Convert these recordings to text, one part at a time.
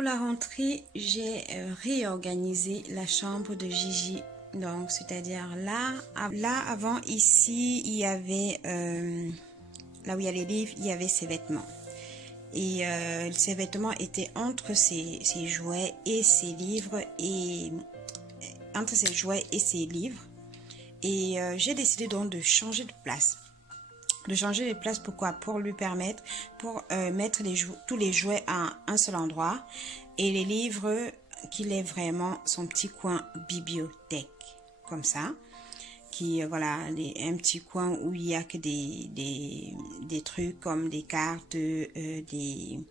Pour la rentrée, j'ai réorganisé la chambre de Gigi. Donc, c'est-à-dire là avant, ici, il y avait, là où il y a les livres, il y avait ses vêtements. Et ses vêtements étaient entre ses jouets et ses livres, et entre ses jouets et ses livres. Et j'ai décidé donc de changer de place. Pourquoi? Pour lui permettre, pour mettre tous les jouets à un seul endroit, et les livres, qu'il ait vraiment son petit coin bibliothèque, comme ça, qui voilà, un petit coin où il y a que des trucs comme des cartes, des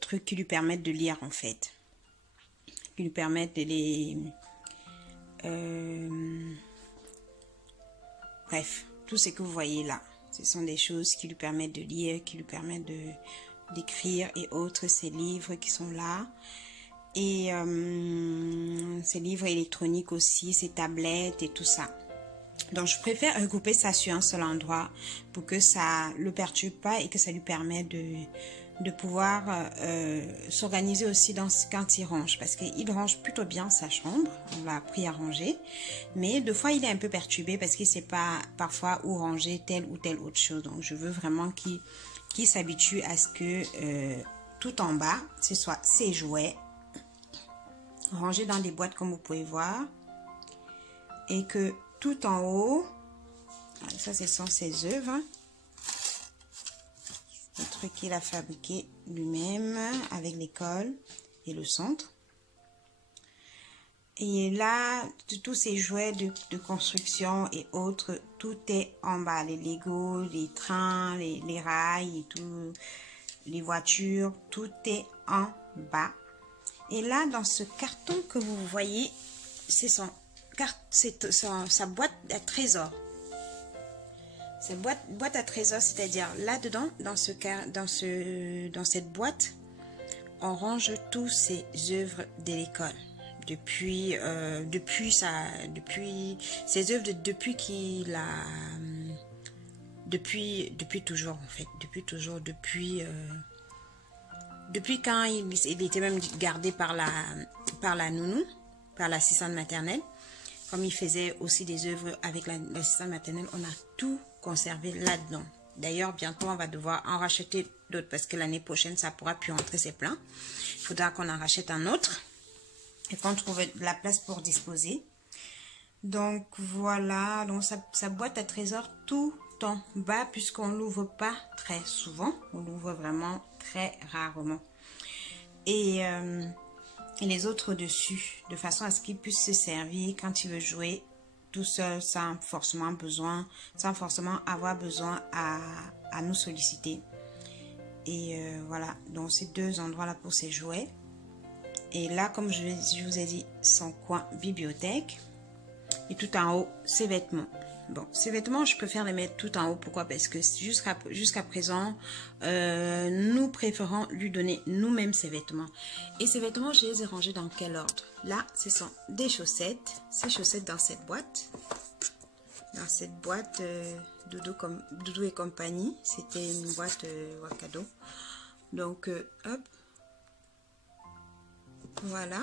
trucs qui lui permettent de lire en fait, qui lui permettent de les bref, tout ce que vous voyez là, ce sont des choses qui lui permettent de lire, qui lui permettent d'écrire et autres, ces livres qui sont là. Et ces livres électroniques aussi, ces tablettes et tout ça. Donc, je préfère regrouper ça sur un seul endroit pour que ça ne le perturbe pas et que ça lui permet de pouvoir s'organiser aussi quand il range. Parce qu'il range plutôt bien sa chambre, on l'a appris à ranger. Mais deux fois, il est un peu perturbé parce qu'il ne sait pas parfois où ranger telle ou telle autre chose. Donc, je veux vraiment qu'il s'habitue à ce que tout en bas, ce soit ses jouets, rangés dans des boîtes comme vous pouvez voir, et que tout en haut, ça ce sont ses œuvres, le truc qu'il a fabriqué lui-même avec l'école et le centre. Et là, tous ces jouets de construction et autres, tout est en bas, les Lego, les trains, les rails et tout, les voitures, tout est en bas. Et là, dans ce carton que vous voyez, c'est sa boîte à trésor. Sa boîte à trésor, c'est-à-dire là-dedans, dans cette boîte, on range tous ses œuvres de l'école. Depuis ses œuvres depuis qu'il a... Depuis toujours, en fait. Depuis quand il était même gardé par la nounou, par l'assistante maternelle. Comme il faisait aussi des œuvres avec l'assistante maternelle, on a tout conservé là-dedans. D'ailleurs, bientôt, on va devoir en racheter d'autres parce que l'année prochaine, ça ne pourra plus rentrer, c'est plein. Il faudra qu'on en rachète un autre et qu'on trouve de la place pour disposer. Donc, voilà. Donc, sa boîte à trésors tout en bas puisqu'on ne l'ouvre pas très souvent. On l'ouvre vraiment très rarement. Et les autres dessus, de façon à ce qu'il puisse se servir quand il veut jouer tout seul, sans forcément avoir besoin à nous solliciter. Et voilà, donc ces deux endroits là pour ses jouets. Et là, comme je vous ai dit, son coin bibliothèque. Et tout en haut, ses vêtements. Bon, ces vêtements, je préfère les mettre tout en haut. Pourquoi? Parce que jusqu'à présent, nous préférons lui donner nous-mêmes ses vêtements. Et ces vêtements, je les ai rangés dans quel ordre? Là, ce sont des chaussettes. Ces chaussettes dans cette boîte. Dans cette boîte Doudou et compagnie. C'était une boîte cadeau. Donc, hop. Voilà.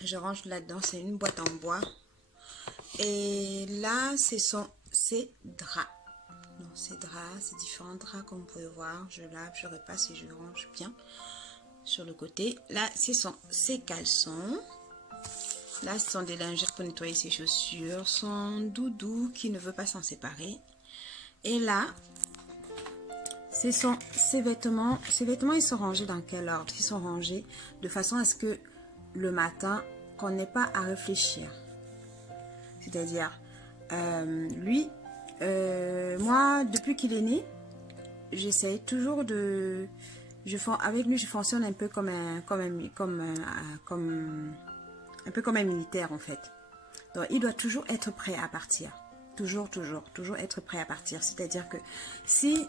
Je range là-dedans. C'est une boîte en bois. Et là, ce sont ces draps. Donc, ces draps, ces différents draps comme vous pouvez voir. Je lave, je repasse et je range bien sur le côté. Là, ce sont ses caleçons. Là, ce sont des lingettes pour nettoyer ses chaussures. Son doudou qui ne veut pas s'en séparer. Et là, ce sont ses vêtements. Ces vêtements, ils sont rangés dans quel ordre? Ils sont rangés de façon à ce que le matin, qu'on n'ait pas à réfléchir. C'est-à-dire, lui, moi, depuis qu'il est né, j'essaie toujours avec lui, je fonctionne un peu comme un militaire, en fait. Donc, il doit toujours être prêt à partir. Toujours être prêt à partir. C'est-à-dire que si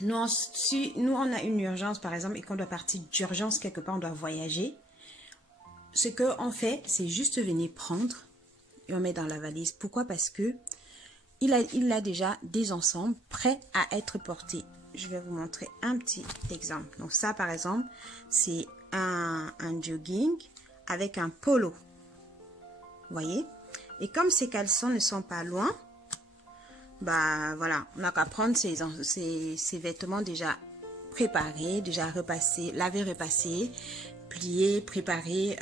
nous, on a une urgence, par exemple, et qu'on doit partir d'urgence quelque part, on doit voyager, ce qu'on fait, c'est juste venir prendre et on met dans la valise. Pourquoi? Parce que il a déjà des ensembles prêts à être portés. Je vais vous montrer un petit exemple. Donc ça, par exemple, c'est un jogging avec un polo. Vous voyez? Et comme ces caleçons ne sont pas loin, bah voilà, on n'a qu'à prendre ces vêtements déjà préparés, déjà repassés, lavés, repassés, pliés, préparés.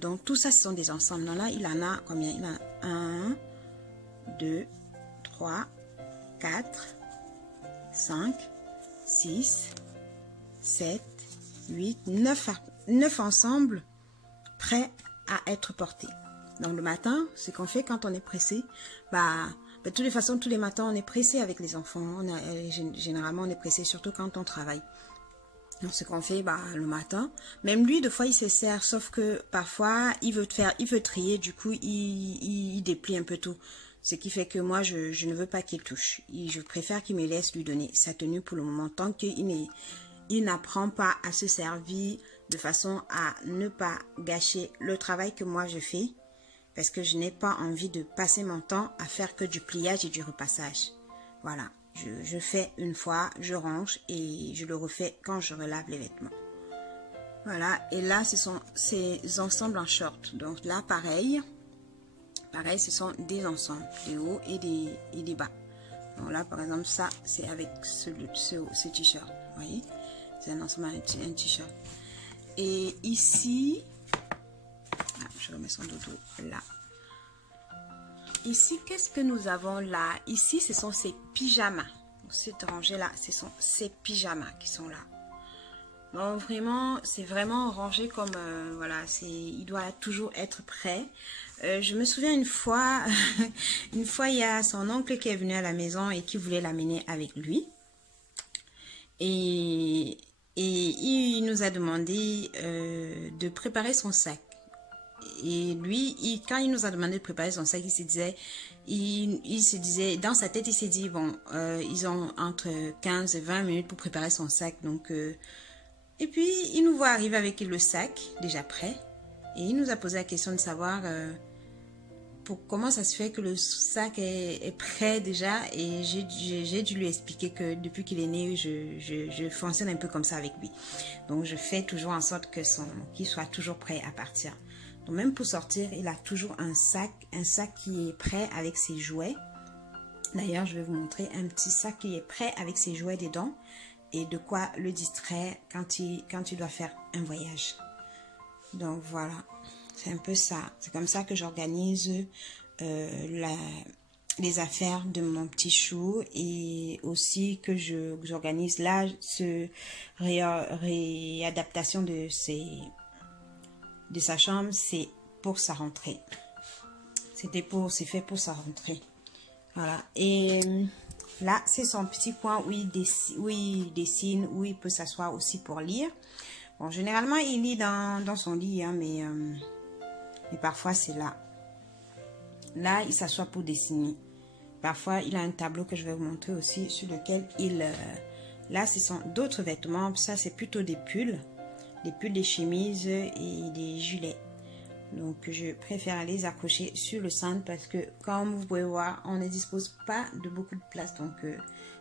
Donc tout ça, ce sont des ensembles. Donc là, il en a combien? Il en a 1, 2, 3, 4, 5, 6, 7, 8, 9 ensembles prêts à être portés. Donc le matin, ce qu'on fait quand on est pressé, de toutes les façons, tous les matins, on est pressé avec les enfants. Généralement, on est pressé, surtout quand on travaille. Donc ce qu'on fait, le matin, même lui, des fois, il se sert, sauf que parfois, il veut trier, du coup, il déplie un peu tout. Ce qui fait que moi, je ne veux pas qu'il touche. Je préfère qu'il me laisse lui donner sa tenue pour le moment, tant qu'il n'apprend pas à se servir de façon à ne pas gâcher le travail que moi je fais, parce que je n'ai pas envie de passer mon temps à faire que du pliage et du repassage. Voilà, je fais une fois, je range et je le refais quand je relave les vêtements. Voilà, et là, ce sont ces ensembles en short. Donc là, pareil, ce sont des ensembles, des hauts et des bas. Donc là, par exemple, ça, c'est avec ce t-shirt, vous voyez? C'est un ensemble, un t-shirt. Et ici, je remets son dodo là. Ici, qu'est-ce que nous avons là? Ici, ce sont ces pyjamas. Cette rangée là, ce sont ces pyjamas qui sont là. Bon, vraiment, c'est vraiment rangé comme, voilà, il doit toujours être prêt. Je me souviens une fois, il y a son oncle qui est venu à la maison et qui voulait l'amener avec lui. Et il nous a demandé de préparer son sac. Et lui, quand il nous a demandé de préparer son sac, il se disait, dans sa tête, il s'est dit, bon, ils ont entre 15 et 20 minutes pour préparer son sac. Donc, et puis, il nous voit arriver avec le sac déjà prêt. Et il nous a posé la question de savoir comment ça se fait que le sac est prêt déjà. Et j'ai dû lui expliquer que depuis qu'il est né, je fonctionne un peu comme ça avec lui. Donc, je fais toujours en sorte qu'il soit toujours prêt à partir. Donc, même pour sortir, il a toujours un sac qui est prêt avec ses jouets. D'ailleurs, je vais vous montrer un petit sac qui est prêt avec ses jouets dedans et de quoi le distraire quand il doit faire un voyage. Donc, voilà. C'est un peu ça. C'est comme ça que j'organise les affaires de mon petit chou et aussi que j'organise là réadaptation de sa chambre. C'est pour sa rentrée. C'est fait pour sa rentrée. Voilà. Et là, c'est son petit coin où il dessine, où il peut s'asseoir aussi pour lire. Bon, généralement, il lit dans son lit, hein, mais parfois, c'est là. Là, il s'assoit pour dessiner. Parfois, il a un tableau que je vais vous montrer aussi, sur lequel là, ce sont d'autres vêtements. Ça, c'est plutôt des pulls, des chemises et des gilets. Donc, je préfère les accrocher sur le centre parce que, comme vous pouvez voir, on ne dispose pas de beaucoup de place. Donc,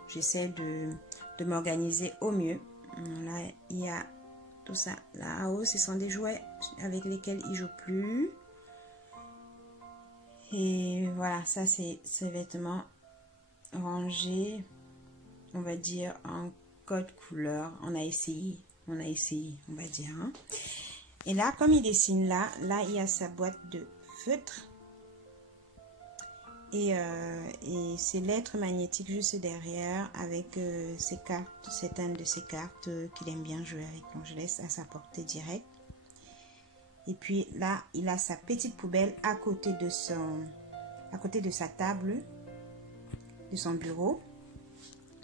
j'essaie de m'organiser au mieux. Là, il y a tout ça. Là-haut, ce sont des jouets avec lesquels il ne joue plus. Et voilà, ça, c'est ces vêtements rangés, on va dire, en code couleur. On a essayé, on va dire. Hein. Et là, comme il dessine là, il y a sa boîte de feutre. Et ses lettres magnétiques juste derrière avec ses cartes. C'est une de ses cartes qu'il aime bien jouer avec. Donc, je laisse à sa portée directe. Et puis là, il a sa petite poubelle à côté de sa table, de son bureau.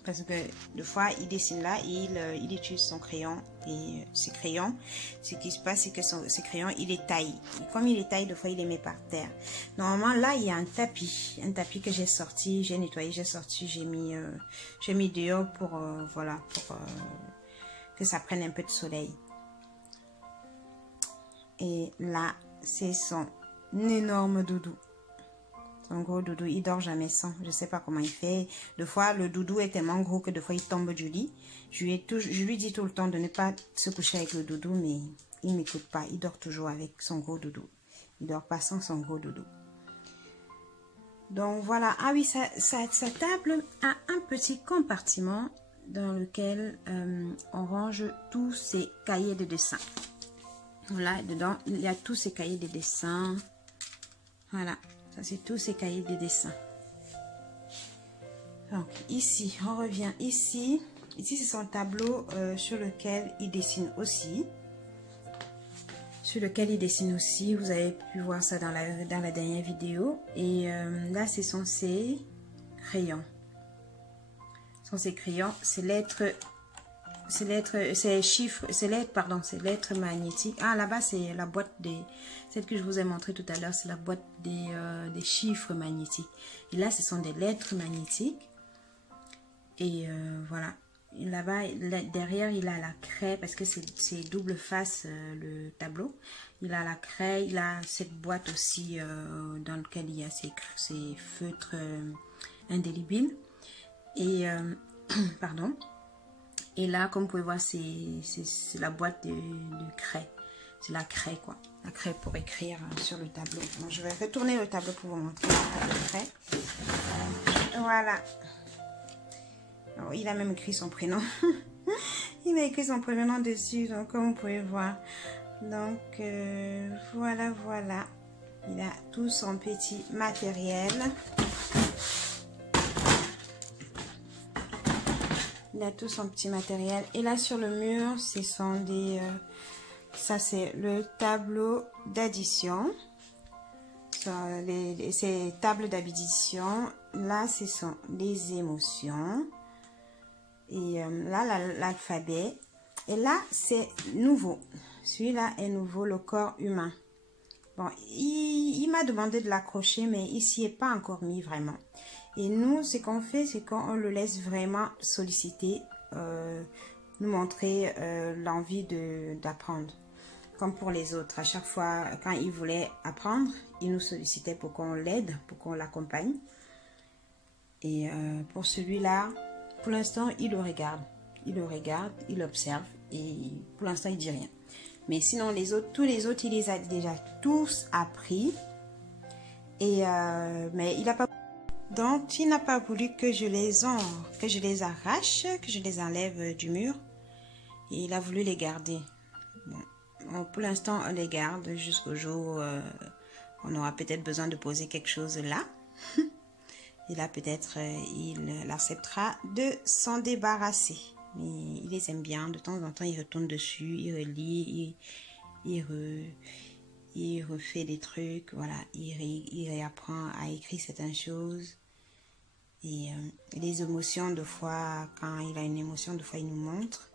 Parce que des fois, il dessine là et il utilise son crayon. Et ses crayons, ce qui se passe, c'est que ses crayons, il les taille. Et comme il les taille, des fois, il les met par terre. Normalement, là, il y a un tapis que j'ai sorti, j'ai nettoyé, j'ai mis dehors pour, voilà, pour que ça prenne un peu de soleil. Et là, c'est son énorme doudou. Son gros doudou, il dort jamais sans. Je sais pas comment il fait. Des fois, le doudou est tellement gros que des fois, il tombe du lit. Je lui dis tout le temps de ne pas se coucher avec le doudou, mais il m'écoute pas. Il dort toujours avec son gros doudou. Il dort pas sans son gros doudou. Donc voilà. Ah oui, sa table a un petit compartiment dans lequel on range tous ses cahiers de dessin. Voilà, dedans, il y a tous ces cahiers de dessin. Voilà, ça c'est tous ces cahiers de dessin. Donc ici, on revient ici. Ici, c'est son tableau sur lequel il dessine aussi. Vous avez pu voir ça dans la dernière vidéo. Et là, ce sont ses crayons. Ces lettres magnétiques. Ah, là-bas, c'est la boîte celle que je vous ai montré tout à l'heure, c'est la boîte des chiffres magnétiques. Et là, ce sont des lettres magnétiques. Et voilà. Là-bas, derrière, il a la craie, parce que c'est double face le tableau. Il a la craie, il a cette boîte aussi dans laquelle il y a ces feutres indélébiles. Et, pardon. Et là, comme vous pouvez voir, c'est la boîte de craie. C'est la craie, quoi. La craie pour écrire sur le tableau. Donc, je vais retourner le tableau pour vous montrer la craie. Voilà. Oh, il a même écrit son prénom. Il a écrit son prénom dessus, donc comme vous pouvez voir. Donc, voilà. Il a tout son petit matériel. Et là, sur le mur, ce sont des... ça, c'est le tableau d'addition. Ces tables d'addition. Là, ce sont les émotions. Et là, l'alphabet. Et là, c'est nouveau. Celui-là est nouveau, le corps humain. Bon, il m'a demandé de l'accrocher, mais il s'y est pas encore mis vraiment. Et nous, ce qu'on fait, c'est qu'on le laisse vraiment solliciter, nous montrer l'envie d'apprendre. Comme pour les autres. À chaque fois, quand il voulait apprendre, il nous sollicitait pour qu'on l'aide, pour qu'on l'accompagne. Et pour celui-là, pour l'instant, il le regarde, il observe et pour l'instant, il dit rien. Mais sinon, tous les autres, il les a déjà tous appris. Et mais il n'a pas... Donc, il n'a pas voulu que je les arrache, que je les enlève du mur. Et il a voulu les garder. Bon, pour l'instant, on les garde jusqu'au jour où on aura peut-être besoin de poser quelque chose là. Et là, peut-être, il acceptera de s'en débarrasser. Mais il les aime bien. De temps en temps, il retourne dessus, il relit, il refait des trucs. Voilà, il réapprend à écrire certaines choses. Et les émotions, de fois, quand il a une émotion, de fois, il nous montre.